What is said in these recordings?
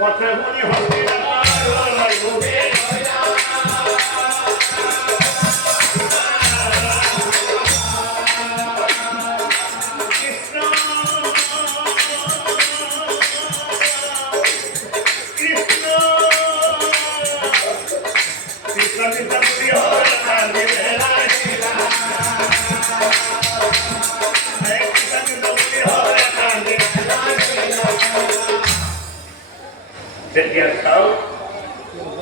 কথা মনে হবে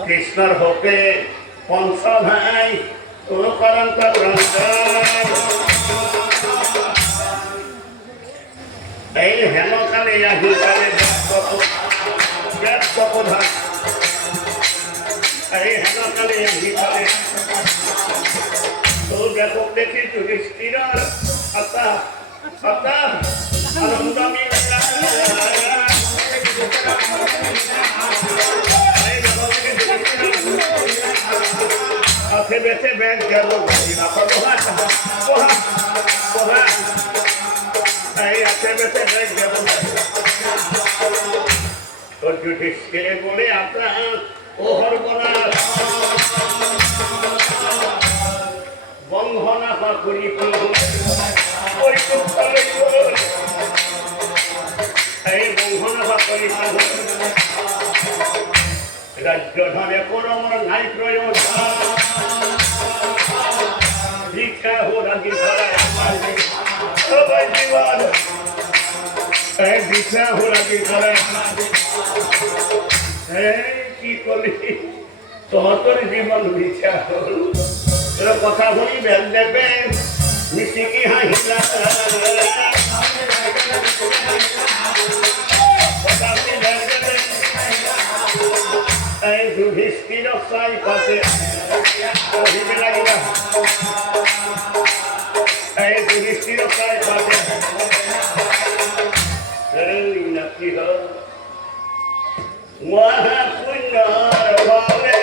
কৃষ্ণর হোকে পঞ্চ ভাই করন্ত এই হেমকালে আহিকালে প্রধান এই হেমকালে আহিকালে তো ব্যাপক দেখি যুধিষ্ঠির আনন্দ আছে বেঁচে ব্যাংক গেল এই আছে বেঁচে ব্যাংক গেল তোর যুধিষ্ঠিরে বলে আপনার ও হরবনাথ বন্ধনা করি এই বন্ধনা করি রাজ্য ধনে কোনো আমার নাই প্রয়োজন ভিক্ষা হো রাজি সবাই জীবন ভিক্ষা হো রাজি কি করলি তোর জীবন ভিক্ষা হল কথা বলি বেল দেবে মিশিকি হাসিলা কথা বলি বেল দেবে এই যুধিষ্ঠির সাই পাশে কহিবে লাগিলা এই যুধিষ্ঠির সাই পাশে নাকি হ মহাপুণ্যর ভাবে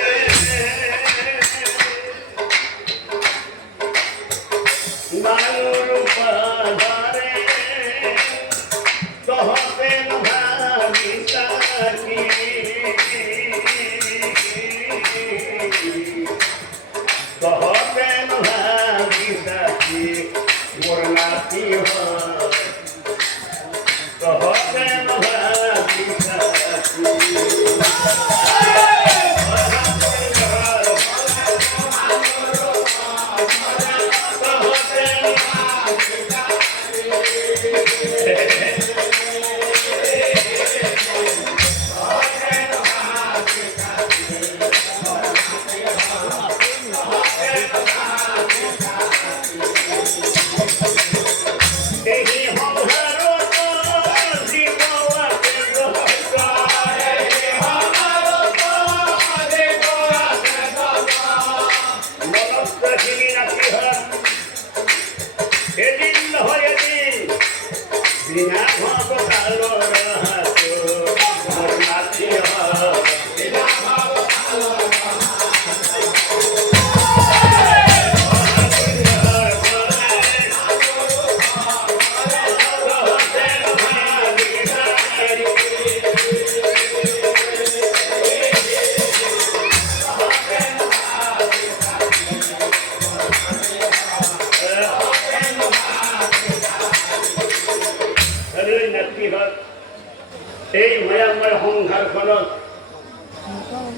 মানুরূপাধারে তহতেন ভাবি সাকি তহতেন ভাবি সাকি মোর নাতি তহতেন ভাবি সাকি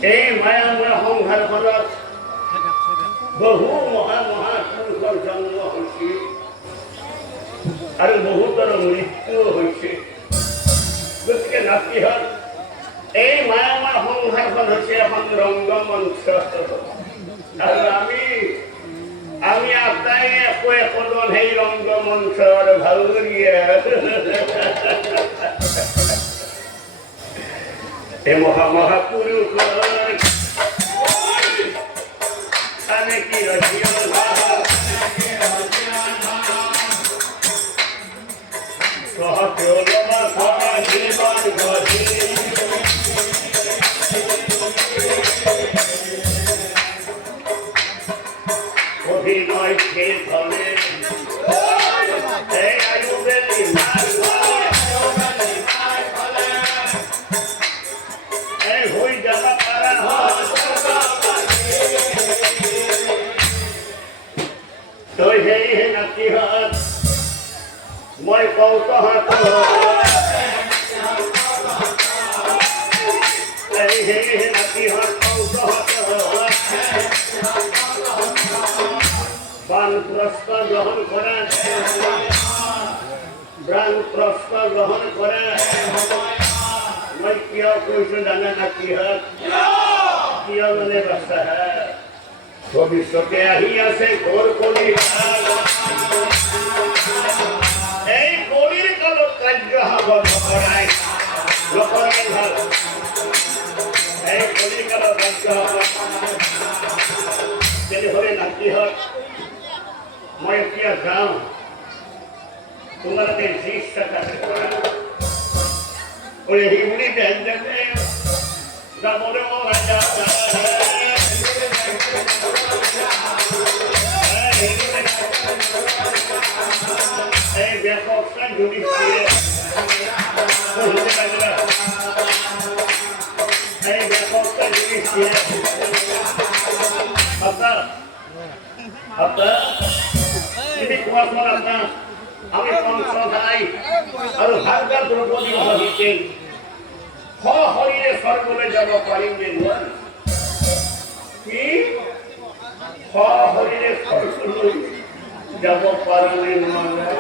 এই মায়াময় সংসার খনত বহু মহাপুৰুষৰ জন্ম হৈছে আৰু বহুতৰ মৃত্যু হৈছে গতিকে নাতিহঁত এই মায়াময় সংসাৰখন হৈছে এখন ৰংগমঞ্চ আৰু আমি আটাই একোজন সেই ৰংগমঞ্চৰ ভাৱৰীয়া এই মহাপুৰুষৰ আমি কি অভিনয় খেল মই কৌতহত এই হে নাতিহত কৌতহত বানপ্রস্থ গ্রহণ করেন বানপ্রস্থ গ্রহণ করেন মই কিয় কৈছো জানে না কিয় মানে বাচ্চা ভবিষ্যতে আহি আছে ঘোর কলিকাল এই কলির কালত কার্য হব নকৰাই ভাল এই কলির কালত কার্য হব তেনেহলে নাতিহত মই এতিয়া যাওঁ তোমালোকে যি ইচ্ছা তাকে কৰা ওরে হিমুনি দেন যাবে যাবরে রাজা এই ব্যাপকটা জড়ি দিয়ে এই ব্যাপকটা জড়ি দিয়ে আপনার যদি কুমার আপনার আমি কংস ধাই আর হালকা দ্রব্য দিবস দিতে হরিরে স্বর্গলে যাব পারিম যে নয় কি হরিরে স্বর্গলে যাব পারিম নয়